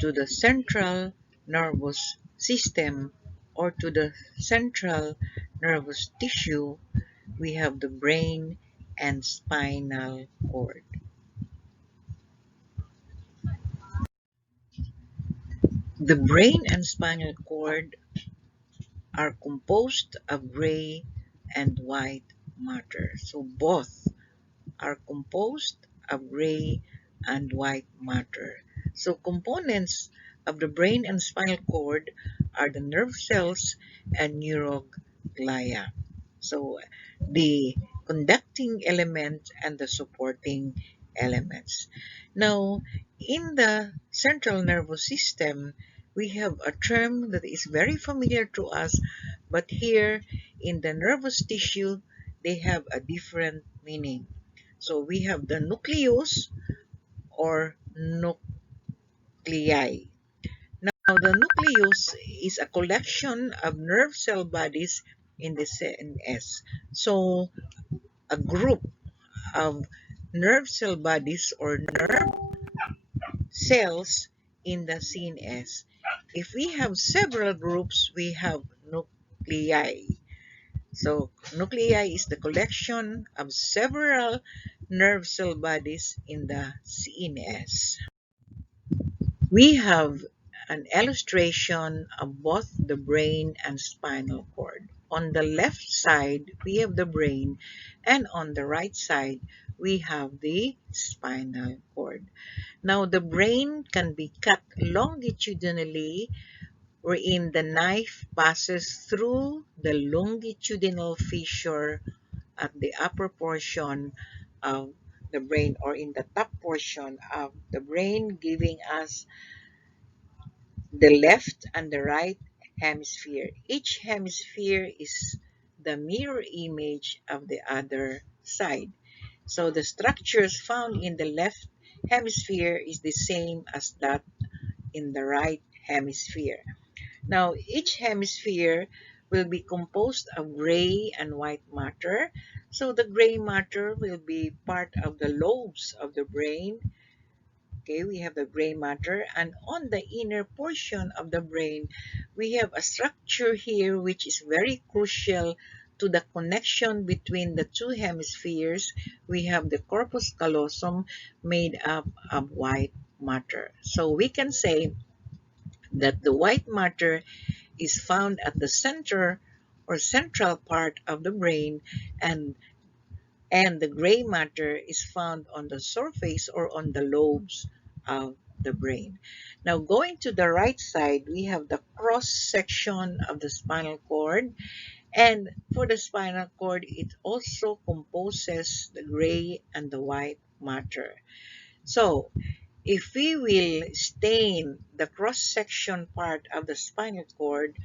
to the central nervous system or to the central nervous tissue, we have the brain and spinal cord. The brain and spinal cord are composed of gray and white matter. So both are composed of gray and white matter. So components of the brain and spinal cord are the nerve cells and neuroglia. So the conducting element and the supporting elements. Now, in the central nervous system, we have a term that is very familiar to us, but here in the nervous tissue, they have a different meaning. So we have the nucleus or nuclei. Now, the nucleus is a collection of nerve cell bodies in the CNS. So, a group of nerve cell bodies or nerve cells in the CNS. If we have several groups, we have nuclei. So, nuclei is the collection of several nerve cell bodies in the CNS. We have an illustration of both the brain and spinal cord. On the left side, we have the brain, and on the right side, we have the spinal cord. Now, the brain can be cut longitudinally, wherein the knife passes through the longitudinal fissure at the upper portion of the brain or in the top portion of the brain, giving us the left and the right hemisphere. Each hemisphere is the mirror image of the other side. So the structures found in the left hemisphere is the same as that in the right hemisphere. Now, each hemisphere will be composed of gray and white matter. So the gray matter will be part of the lobes of the brain. Okay, we have the gray matter, and on the inner portion of the brain, we have a structure here which is very crucial to the connection between the two hemispheres. We have the corpus callosum made up of white matter. So we can say that the white matter is found at the center or central part of the brain, and the gray matter is found on the surface or on the lobes of the brain. Now, going to the right side, we have the cross section of the spinal cord, and for the spinal cord, it also composes the gray and the white matter. So, if we will stain the cross-section part of the spinal cord,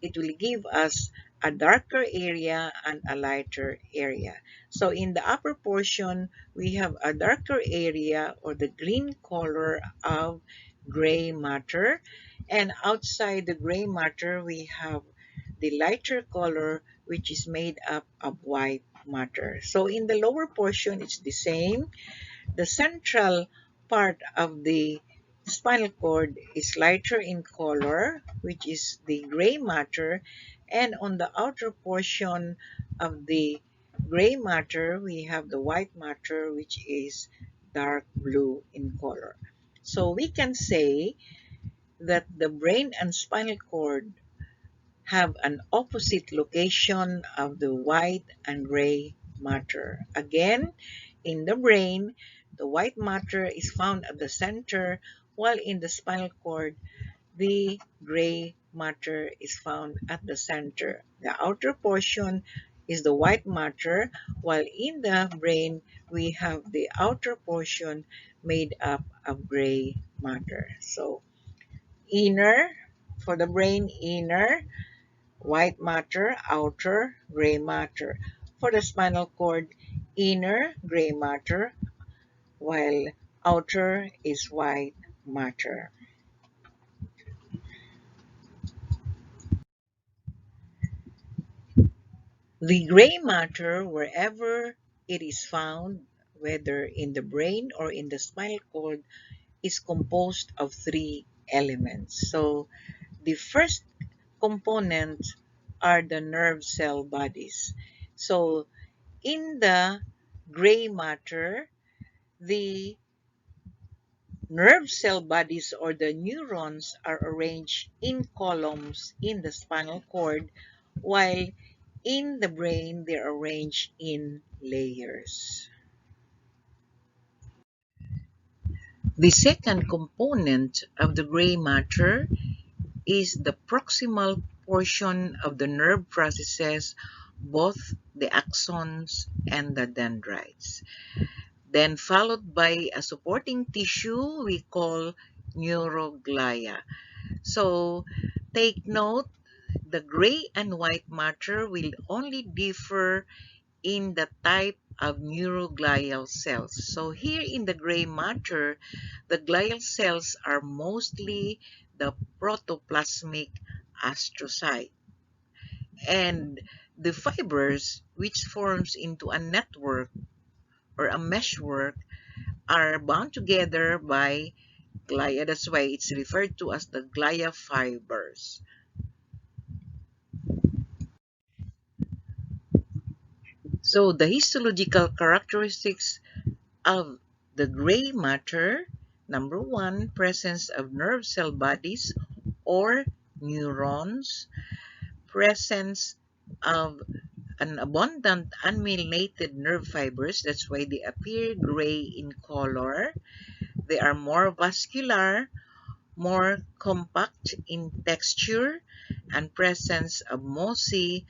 it will give us a darker area and a lighter area. So in the upper portion, we have a darker area or the green color of gray matter. And outside the gray matter, we have the lighter color, which is made up of white matter. So in the lower portion, it's the same. The central part of the spinal cord is lighter in color, which is the gray matter, and on the outer portion of the gray matter, we have the white matter, which is dark blue in color. So we can say that the brain and spinal cord have an opposite location of the white and gray matter. Again, in the brain, the white matter is found at the center, while in the spinal cord, the gray matter is found at the center. The outer portion is the white matter, while in the brain, we have the outer portion made up of gray matter. So, inner, for the brain, inner, white matter, outer, gray matter. For the spinal cord, inner, gray matter, while outer is white matter. The gray matter, wherever it is found, whether in the brain or in the spinal cord, is composed of three elements. So the first components are the nerve cell bodies. So in the gray matter, the nerve cell bodies or the neurons are arranged in columns in the spinal cord, while in the brain they're arranged in layers. The second component of the gray matter is the proximal portion of the nerve processes, both the axons and the dendrites. Then followed by a supporting tissue we call neuroglia. So take note, the gray and white matter will only differ in the type of neuroglial cells. So here in the gray matter, the glial cells are mostly the protoplasmic astrocyte. And the fibers, which forms into a network or a meshwork, are bound together by glia. That's why it's referred to as the glia fibers. So the histological characteristics of the gray matter, number one, presence of nerve cell bodies or neurons, presence of an abundant unmyelinated nerve fibers, that's why they appear gray in color. They are more vascular, more compact in texture, and presence of mossy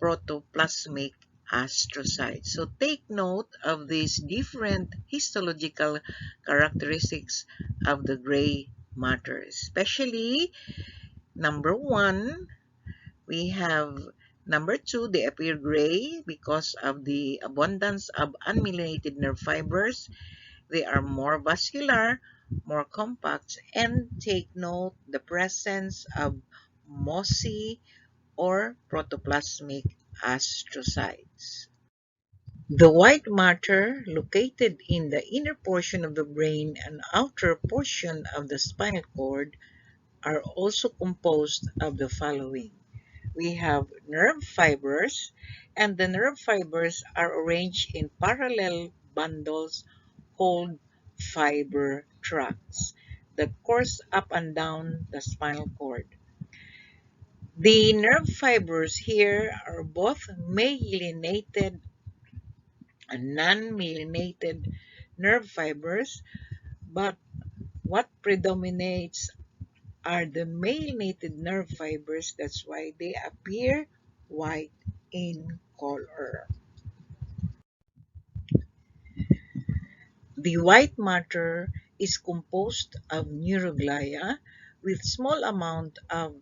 protoplasmic astrocytes. So take note of these different histological characteristics of the gray matter. Especially number one, we have number two, they appear gray because of the abundance of unmyelinated nerve fibers. They are more vascular, more compact, and take note the presence of mossy or protoplasmic astrocytes. The white matter, located in the inner portion of the brain and outer portion of the spinal cord, are also composed of the following. We have nerve fibers, and the nerve fibers are arranged in parallel bundles called fiber tracts that course up and down the spinal cord. The nerve fibers here are both myelinated and non-myelinated nerve fibers, but what predominates are the myelinated nerve fibers. That's why they appear white in color. The white matter is composed of neuroglia with small amount of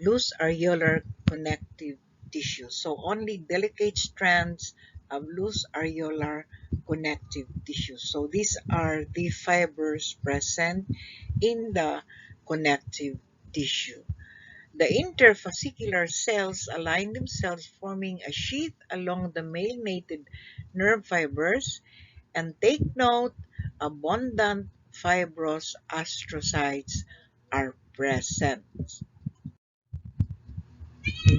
loose areolar connective tissue. So only delicate strands of loose areolar connective tissue. So these are the fibers present in the connective tissue. The interfascicular cells align themselves, forming a sheath along the myelinated nerve fibers. And take note, abundant fibrous astrocytes are present.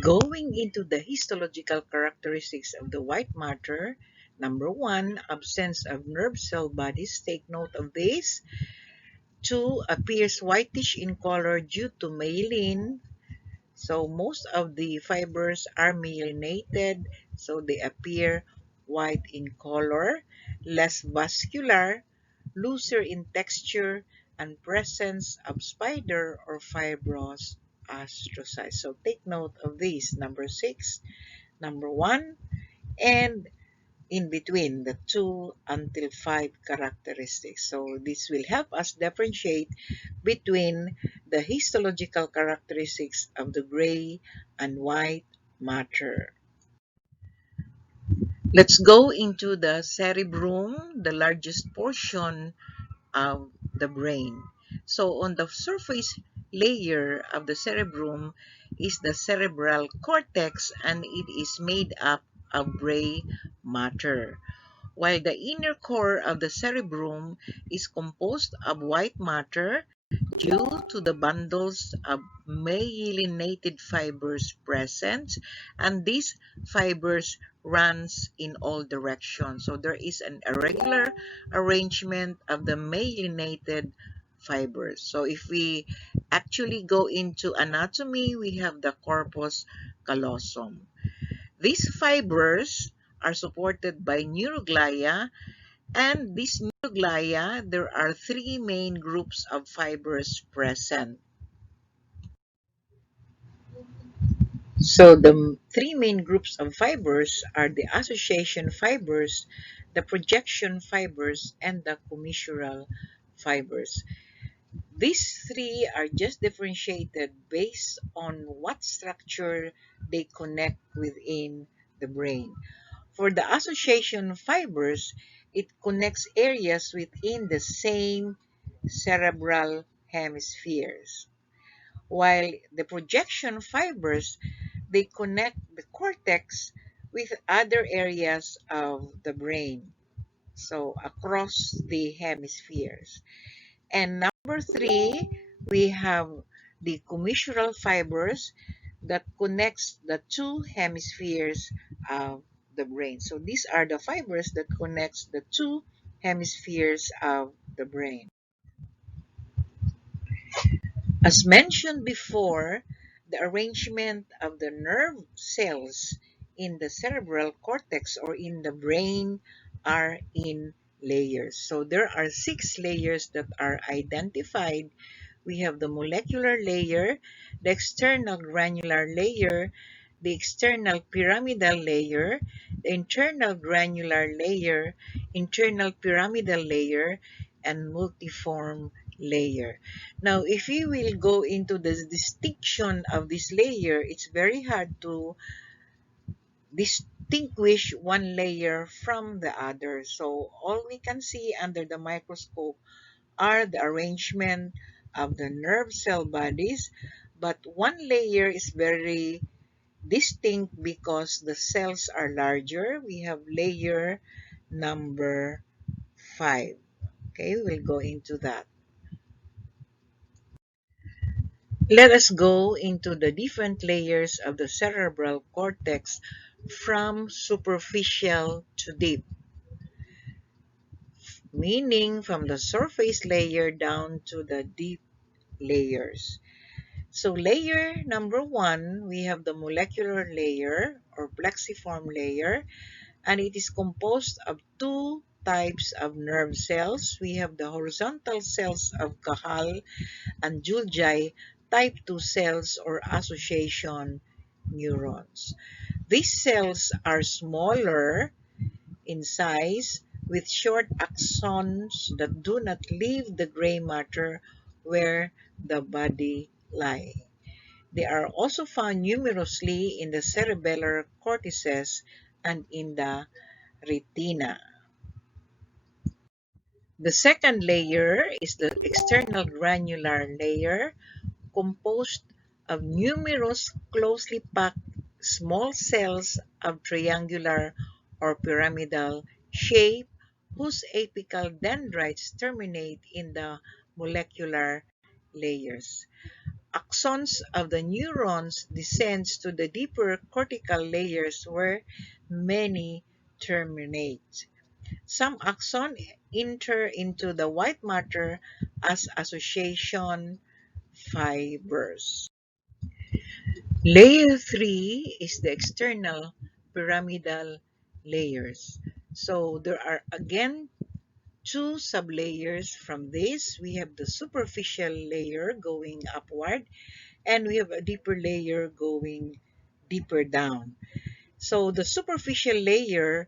Going into the histological characteristics of the white matter, number one, absence of nerve cell bodies. Take note of this. Two, appears whitish in color due to myelin. So most of the fibers are myelinated, so they appear white in color, less vascular, looser in texture, and presence of spider or fibrous astrocytes. So take note of these, number six, number one, and in between the 2 until 5 characteristics. So this will help us differentiate between the histological characteristics of the gray and white matter. Let's go into the cerebrum, the largest portion of the brain. So on the surface layer of the cerebrum is the cerebral cortex, and it is made up of gray matter, while the inner core of the cerebrum is composed of white matter due to the bundles of myelinated fibers present, and these fibers runs in all directions. So there is an irregular arrangement of the myelinated fibers. So if we actually go into anatomy, we have the corpus callosum. These fibers are supported by neuroglia, and these neuroglia, there are three main groups of fibers present. So the three main groups of fibers are the association fibers, the projection fibers, and the commissural fibers. These three are just differentiated based on what structure they connect within the brain. For the association fibers, it connects areas within the same cerebral hemispheres, while the projection fibers, they connect the cortex with other areas of the brain, so across the hemispheres. And number three, we have the commissural fibers that connects the two hemispheres of the brain. So these are the fibers that connects the two hemispheres of the brain. As mentioned before, the arrangement of the nerve cells in the cerebral cortex or in the brain are in layers. So there are 6 layers that are identified. We have the molecular layer, the external granular layer, the external pyramidal layer, the internal granular layer, internal pyramidal layer, and multiform layer. Now, if we will go into the distinction of this layer, it's very hard to distinguish one layer from the other. So all we can see under the microscope are the arrangement of the nerve cell bodies, but one layer is very distinct because the cells are larger. We have layer number 5. Okay, we'll go into that. Let us go into the different layers of the cerebral cortex from superficial to deep, meaning from the surface layer down to the deep layers. So layer number 1, we have the molecular layer or plexiform layer, and it is composed of two types of nerve cells. We have the horizontal cells of Cajal and Golgi type 2 cells or association neurons. These cells are smaller in size with short axons that do not leave the gray matter where the body lies. They are also found numerously in the cerebellar cortices and in the retina. The second layer is the external granular layer, composed of numerous closely packed small cells of triangular or pyramidal shape whose apical dendrites terminate in the molecular layers. Axons of the neurons descends to the deeper cortical layers where many terminate. Some axons enter into the white matter as association fibers. Layer 3 is the external pyramidal layers. So there are again two sublayers from this. We have the superficial layer going upward, and we have a deeper layer going deeper down. So the superficial layer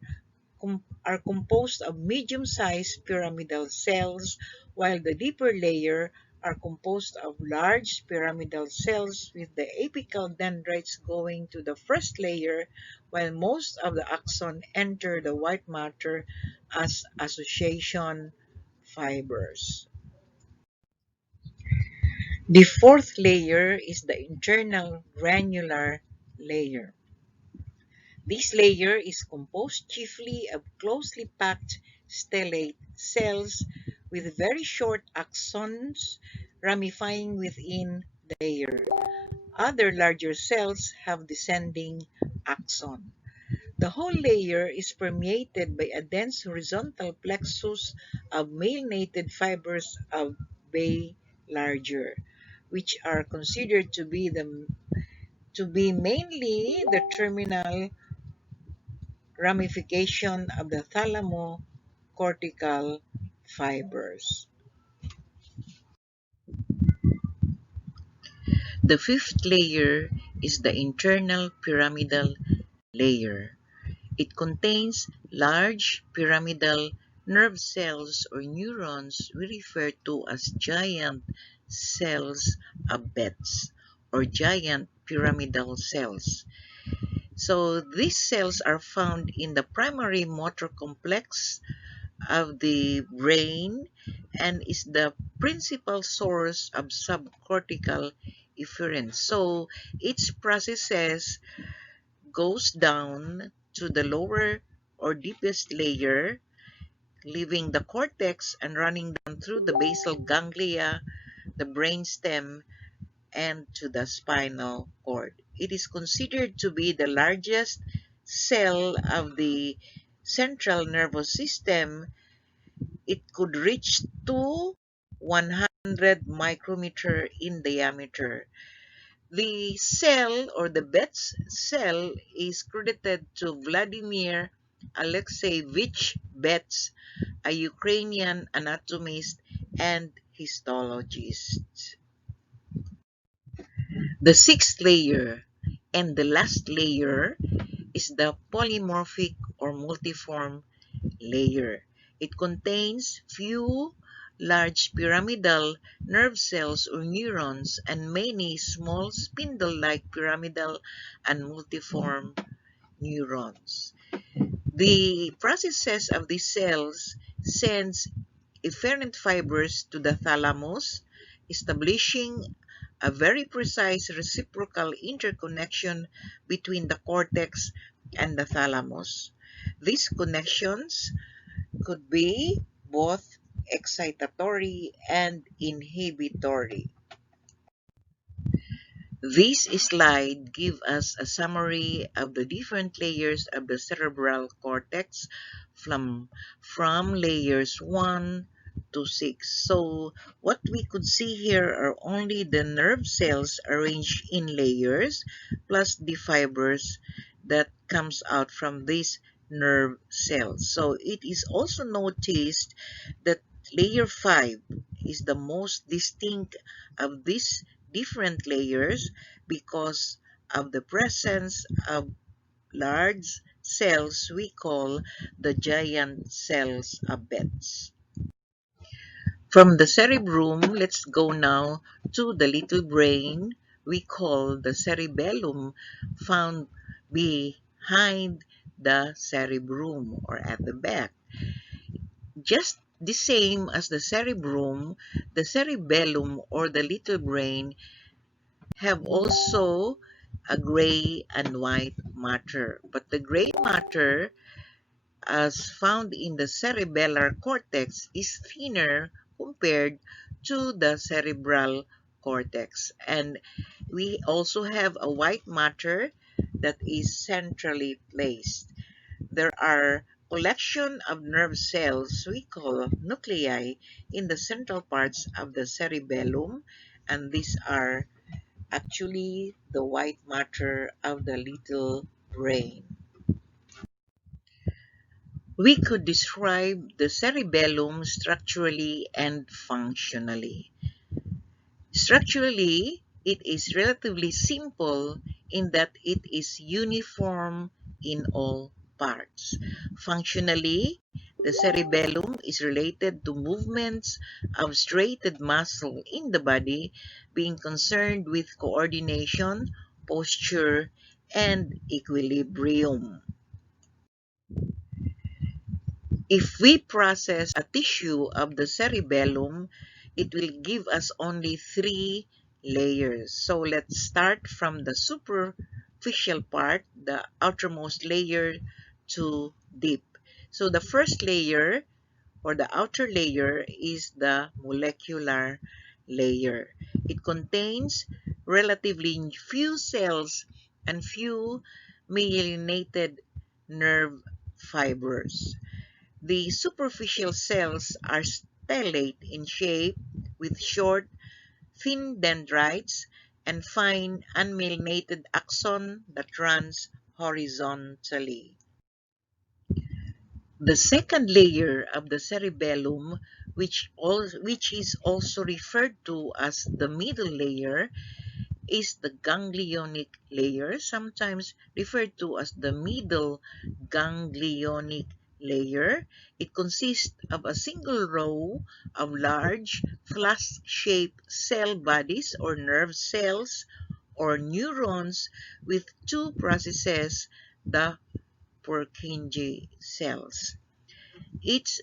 are composed of medium-sized pyramidal cells, while the deeper layer are composed of large pyramidal cells with the apical dendrites going to the first layer, while most of the axon enter the white matter as association fibers. The fourth layer is the internal granular layer. This layer is composed chiefly of closely packed stellate cells with very short axons ramifying within the layer. Other larger cells have descending axon. The whole layer is permeated by a dense horizontal plexus of myelinated fibers of Bay larger, which are considered to be mainly the terminal ramification of the thalamocortical fibers. The fifth layer is the internal pyramidal layer. It contains large pyramidal nerve cells or neurons we refer to as giant cells of Betz or giant pyramidal cells. So these cells are found in the primary motor complex of the brain and is the principal source of subcortical efference. So its processes goes down to the lower or deepest layer, leaving the cortex and running down through the basal ganglia, the brainstem, and to the spinal cord. It is considered to be the largest cell of the central nervous system. It could reach to 100 micrometer in diameter. The cell or the Betz cell is credited to Vladimir Alexeyevich Betz, a Ukrainian anatomist and histologist. The sixth layer and the last layer is the polymorphic or multiform layer. It contains few large pyramidal nerve cells or neurons and many small spindle-like pyramidal and multiform neurons. The processes of these cells sends efferent fibers to the thalamus, establishing a very precise reciprocal interconnection between the cortex and the thalamus. These connections could be both excitatory and inhibitory. This slide gives us a summary of the different layers of the cerebral cortex from layers 1 to 6. So what we could see here are only the nerve cells arranged in layers plus the fibers that comes out from these nerve cells. So it is also noticed that layer 5 is the most distinct of these different layers because of the presence of large cells we call the giant cells of Betz. From the cerebrum, let's go now to the little brain we call the cerebellum, found behind the cerebrum or at the back. Just the same as the cerebrum, the cerebellum or the little brain have also a gray and white matter. But the gray matter, as found in the cerebellar cortex, is thinner compared to the cerebral cortex. And we also have a white matter that is centrally placed. There are collection of nerve cells we call nuclei in the central parts of the cerebellum, and these are actually the white matter of the little brain. We could describe the cerebellum structurally and functionally. Structurally, it is relatively simple in that it is uniform in all parts. Functionally, the cerebellum is related to movements of striated muscle in the body, being concerned with coordination, posture, and equilibrium. If we process a tissue of the cerebellum, it will give us only 3 layers. So let's start from the superficial part, the outermost layer, to deep. So the first layer or the outer layer is the molecular layer. It contains relatively few cells and few myelinated nerve fibers. The superficial cells are stellate in shape with short, thin dendrites and fine unmyelinated axon that runs horizontally. The second layer of the cerebellum, which is also referred to as the middle layer, is the ganglionic layer, sometimes referred to as the middle ganglionic layer. It consists of a single row of large flask-shaped cell bodies or nerve cells or neurons with two processes, the Purkinje cells. Each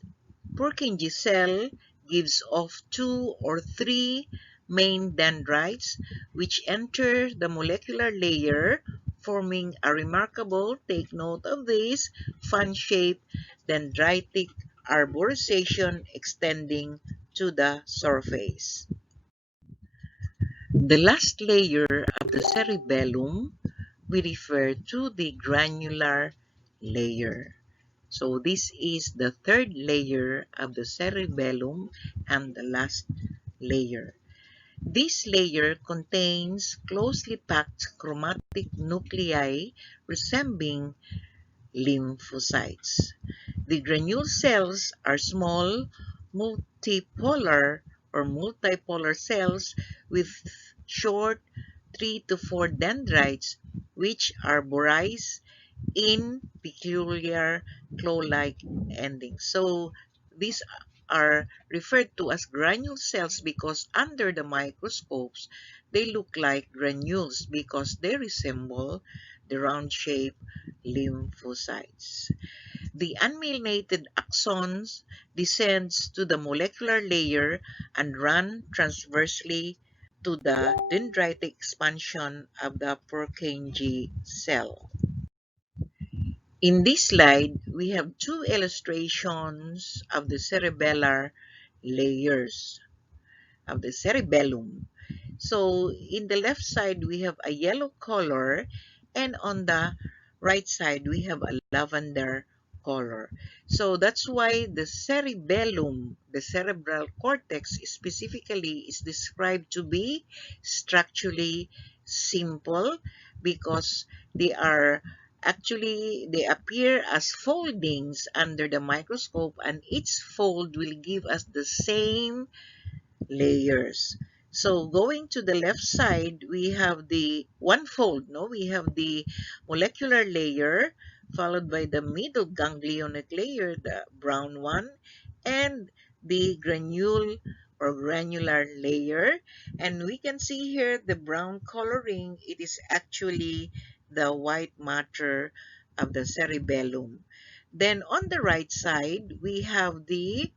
Purkinje cell gives off two or three main dendrites which enter the molecular layer, forming a remarkable, take note of this, fan-shaped dendritic arborization extending to the surface. The last layer of the cerebellum we refer to the granular layer. So this is the third layer of the cerebellum and the last layer. This layer contains closely packed chromatic nuclei resembling lymphocytes. The granule cells are small multipolar or multipolar cells with short 3 to 4 dendrites which arborize in peculiar claw-like endings. So these are referred to as granule cells because under the microscopes they look like granules because they resemble the round-shaped lymphocytes. The unmyelinated axons descends to the molecular layer and run transversely to the dendritic expansion of the Purkinje cell. In this slide, we have two illustrations of the cerebellar layers of the cerebellum. So in the left side, we have a yellow color, and on the right side, we have a lavender color. So that's why the cerebellum, the cerebral cortex specifically, is described to be structurally simple because they appear as foldings under the microscope, and each fold will give us the same layers. So going to the left side, we have the one fold, no? We have the molecular layer, followed by the middle ganglionic layer, the brown one, and the granule or granular layer. And we can see here the brown coloring. It is actually the white matter of the cerebellum. Then on the right side, we have the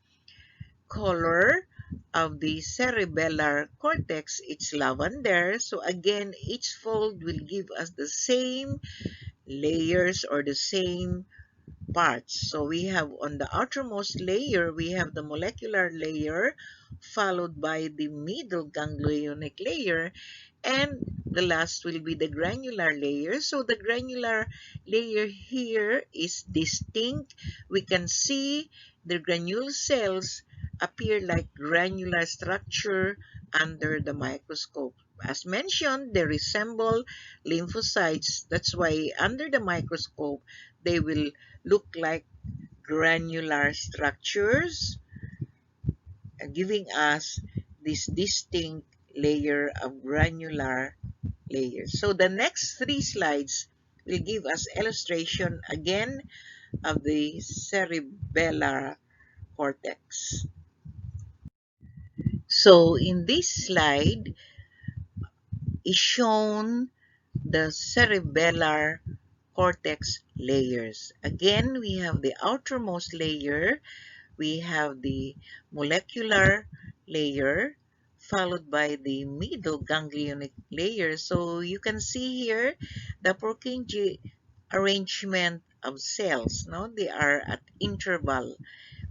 color of the cerebellar cortex. It's lavender. So again, each fold will give us the same layers or the same parts. So we have on the outermost layer, we have the molecular layer, followed by the middle ganglionic layer, and the last will be the granular layer. So the granular layer here is distinct. We can see the granule cells appear like granular structure under the microscope. As mentioned, they resemble lymphocytes. That's why under the microscope, they will look like granular structures, giving us this distinct layer of granular layers. So the next three slides will give us illustration again of the cerebellar cortex. So in this slide is shown the cerebellar cortex layers. Again, we have the outermost layer, we have the molecular layer, followed by the middle ganglionic layer. So you can see here the Purkinje arrangement of cells. No? They are at interval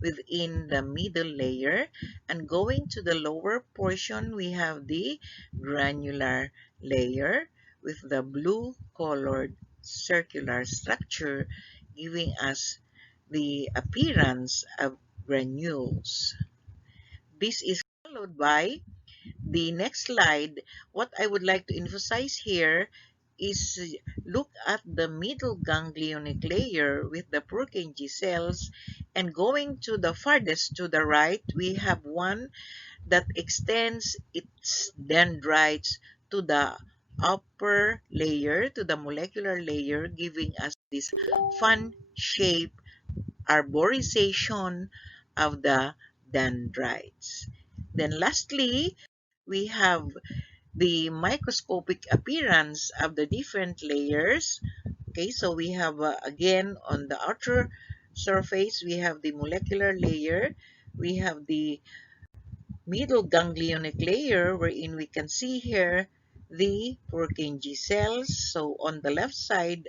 within the middle layer. And going to the lower portion, we have the granular layer with the blue colored circular structure giving us the appearance of granules. This is followed by the next slide. What I would like to emphasize here is look at the middle ganglionic layer with the Purkinje cells, and going to the farthest to the right, we have one that extends its dendrites to the upper layer, to the molecular layer, giving us this fan shape arborization of the dendrites. Then lastly, we have the microscopic appearance of the different layers. Okay, so we have again on the outer surface, we have the molecular layer, we have the middle ganglionic layer wherein we can see here the Purkinje cells. So on the left side,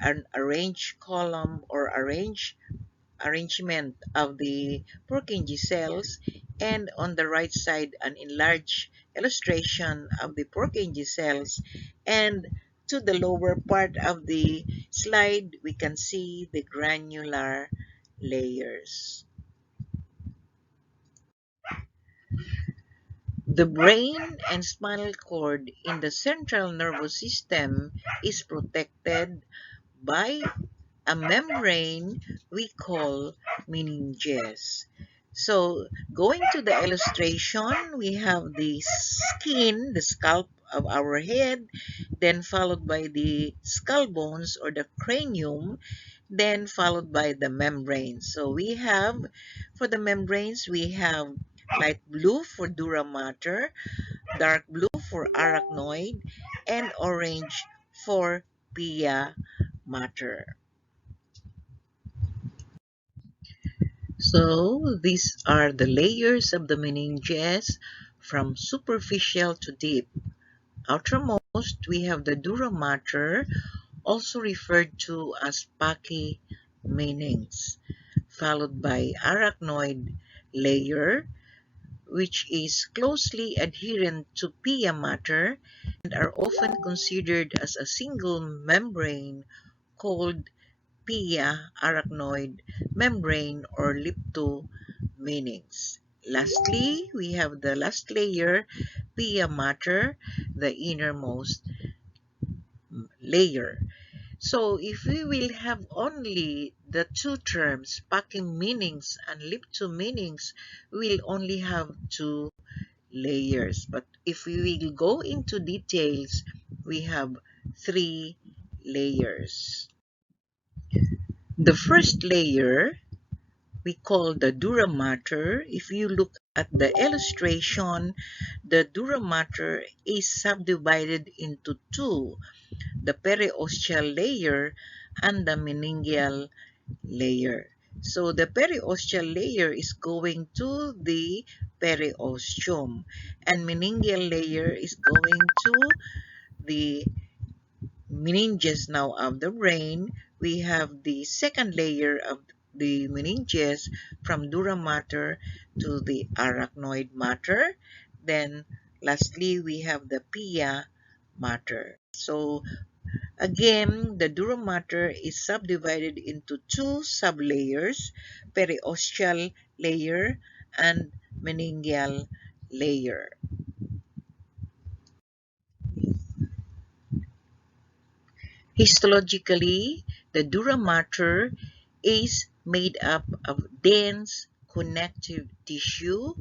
an arranged column or arrangement of the Purkinje cells, and on the right side an enlarged illustration of the Purkinje cells, and to the lower part of the slide we can see the granular layers. The brain and spinal cord in the central nervous system is protected by a membrane we call meninges. So going to the illustration, we have the skin, the scalp of our head, then followed by the skull bones or the cranium, then followed by the membranes. So we have, for the membranes, we have light blue for dura mater, dark blue for arachnoid, and orange for pia mater. So these are the layers of the meninges from superficial to deep. Outermost, we have the dura mater, also referred to as pachy meninges, followed by arachnoid layer, which is closely adherent to pia mater and are often considered as a single membrane called pia arachnoid membrane or leptomeninges. Lastly, we have the last layer, pia mater, the innermost layer. So if we will have only the two terms, pachymeninges and leptomeninges, we'll only have two layers. But if we will go into details, we have three layers. The first layer we call the dura mater. If you look at the illustration, the dura mater is subdivided into two, the periosteal layer and the meningeal layer. So the periosteal layer is going to the periosteum, and meningeal layer is going to the meninges now of the brain. We have the second layer of the meninges from dura mater to the arachnoid mater. Then lastly, we have the pia mater. So again, the dura mater is subdivided into two sublayers, periosteal layer and meningeal layer. Histologically, the dura mater is made up of dense connective tissue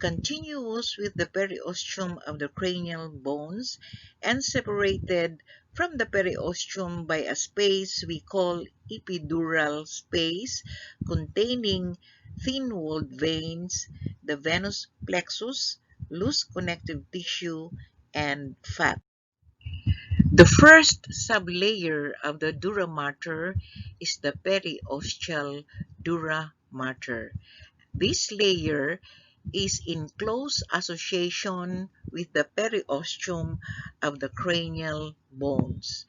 continuous with the periosteum of the cranial bones and separated from the periosteum by a space we call epidural space containing thin-walled veins, the venous plexus, loose connective tissue, and fat. The first sublayer of the dura mater is the periosteal dura mater. This layer is in close association with the periosteum of the cranial bones.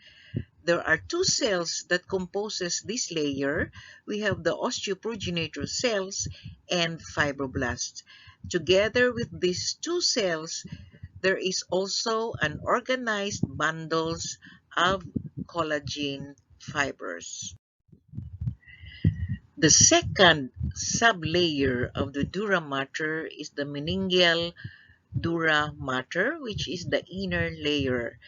there are two cells that composes this layer. We have the osteoprogenitor cells and fibroblasts. Together with these two cells, there is also an organized bundles of collagen fibers. The second sublayer of the dura mater is the meningeal dura mater, which is the inner layer.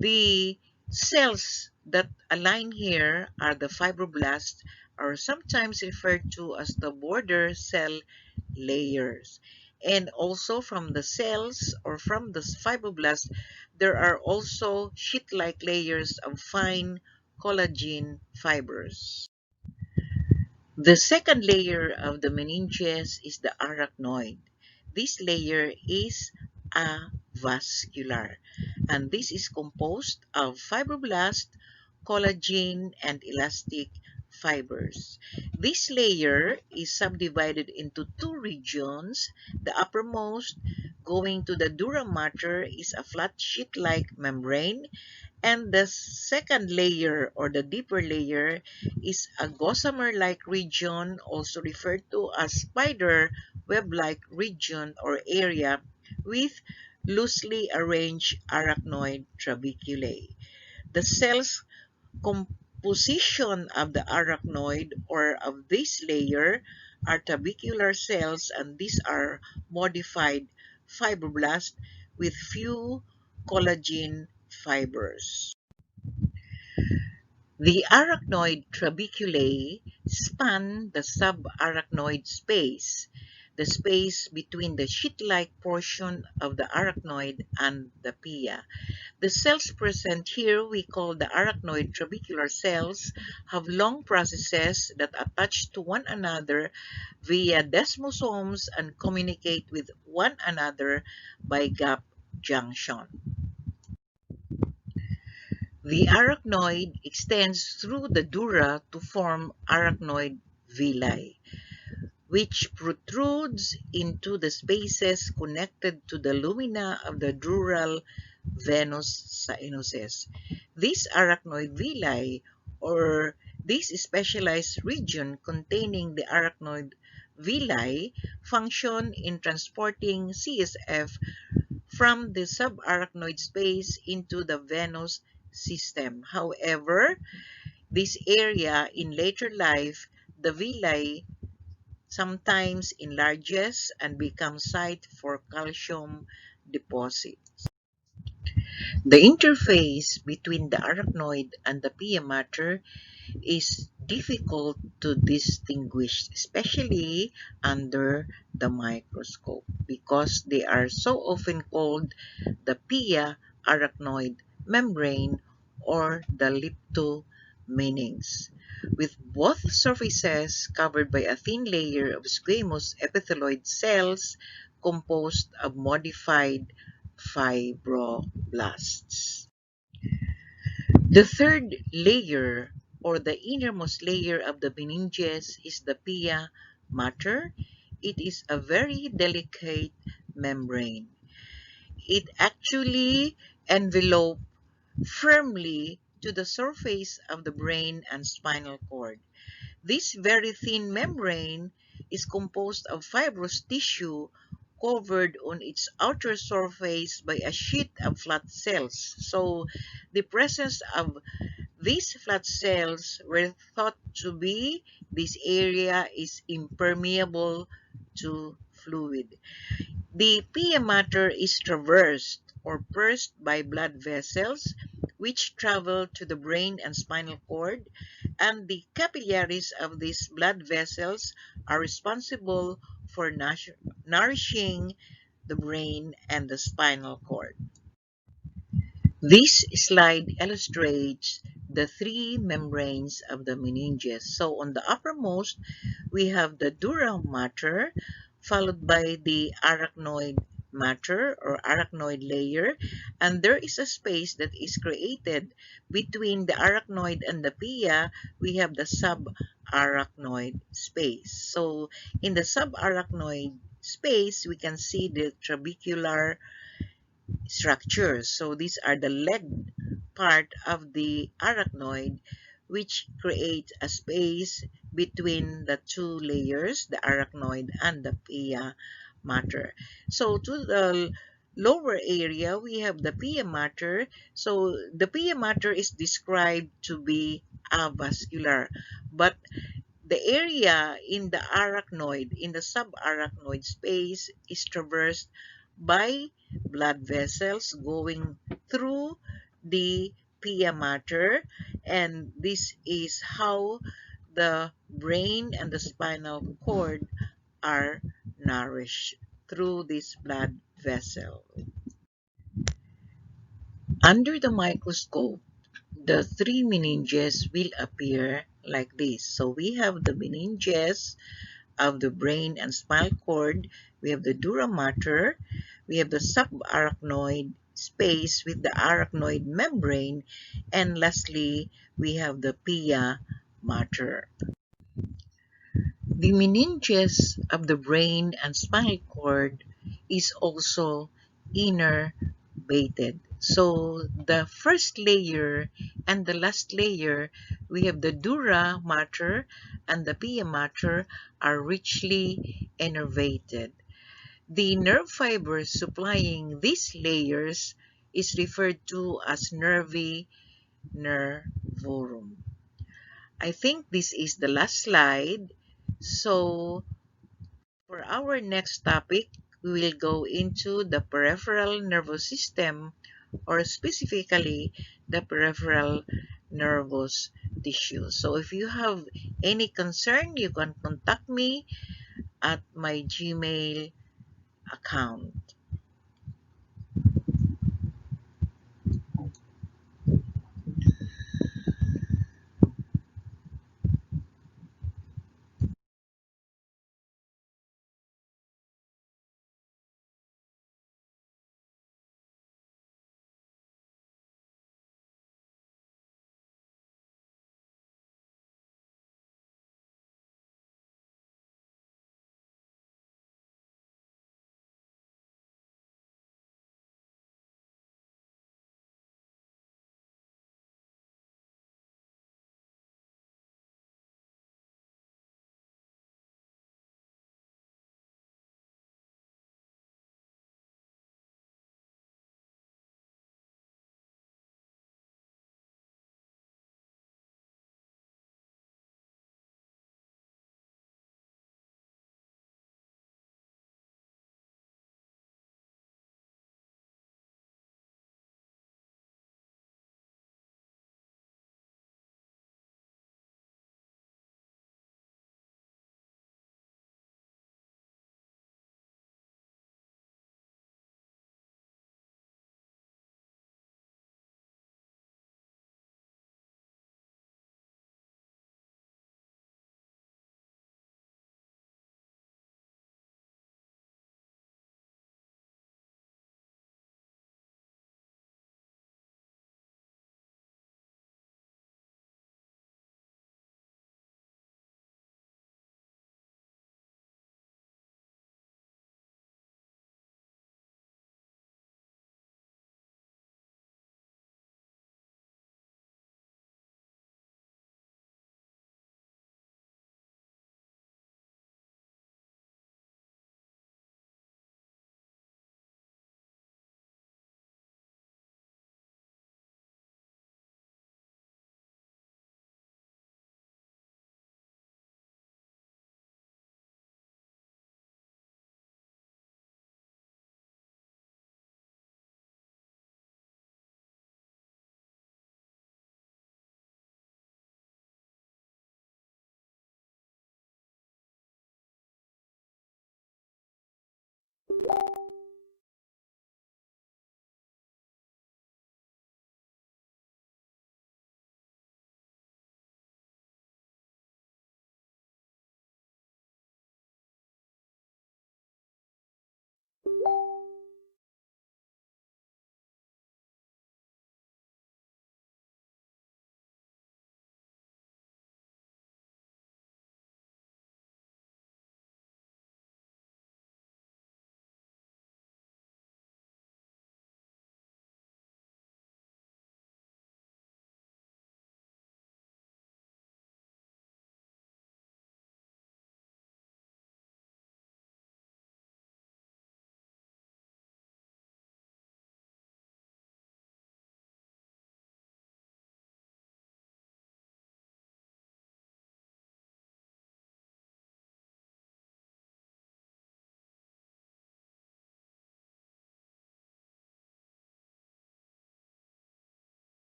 The cells that align here are the fibroblasts, or sometimes referred to as the border cell layers. And also from the cells or from the fibroblasts, there are also sheet-like layers of fine collagen fibers. The second layer of the meninges is the arachnoid. This layer is avascular, and this is composed of fibroblast, collagen, and elastic fibers. This layer is subdivided into two regions. The uppermost, going to the dura mater, is a flat sheet-like membrane, and the second layer or the deeper layer is a gossamer-like region, also referred to as spider web-like region or area with loosely arranged arachnoid trabeculae. The cell's composition of the arachnoid or of this layer are trabecular cells, and these are modified fibroblasts with few collagen fibers. The arachnoid trabeculae span the subarachnoid space, the space between the sheet-like portion of the arachnoid and the pia. The cells present here, we call the arachnoid trabecular cells, have long processes that attach to one another via desmosomes and communicate with one another by gap junction. The arachnoid extends through the dura to form arachnoid villi, which protrudes into the spaces connected to the lumina of the dural venous sinuses. This arachnoid villi, or this specialized region containing the arachnoid villi, function in transporting CSF from the subarachnoid space into the venous system. However, this area in later life, the villi sometimes enlarges and becomes site for calcium deposits. The interface between the arachnoid and the pia mater is difficult to distinguish, especially under the microscope, because they are so often called the pia arachnoid membrane or the leptomeninges, with both surfaces covered by a thin layer of squamous epithelioid cells composed of modified fibroblasts. The third layer, or the innermost layer of the meninges, is the pia mater. It is a very delicate membrane. It actually envelopes firmly to the surface of the brain and spinal cord. This very thin membrane is composed of fibrous tissue covered on its outer surface by a sheet of flat cells. So the presence of these flat cells were thought to be this area is impermeable to fluid. The pia mater is traversed or pursed by blood vessels which travel to the brain and spinal cord, and the capillaries of these blood vessels are responsible for nourishing the brain and the spinal cord. This slide illustrates the three membranes of the meninges. So on the uppermost, we have the dura mater, followed by the arachnoid mater or arachnoid layer, and there is a space that is created between the arachnoid and the pia. We have the subarachnoid space. So in the subarachnoid space, we can see the trabecular structures. So these are the leg part of the arachnoid, which creates a space between the two layers, the arachnoid and the pia mater. So to the lower area, we have the pia mater. So the pia mater is described to be avascular, but the area in the arachnoid, in the subarachnoid space, is traversed by blood vessels going through the pia mater, and this is how the brain and the spinal cord are nourished through this blood vessel. Under the microscope, the three meninges will appear like this. So we have the meninges of the brain and spinal cord, we have the dura mater, we have the subarachnoid space with the arachnoid membrane, and lastly, we have the pia mater. The meninges of the brain and spinal cord is also innervated. So the first layer and the last layer, we have the dura mater and the pia mater are richly innervated. The nerve fibers supplying these layers is referred to as nervi nervorum. I think this is the last slide. So for our next topic, we will go into the peripheral nervous system, or specifically the peripheral nervous tissue. So if you have any concern, you can contact me at my Gmail account.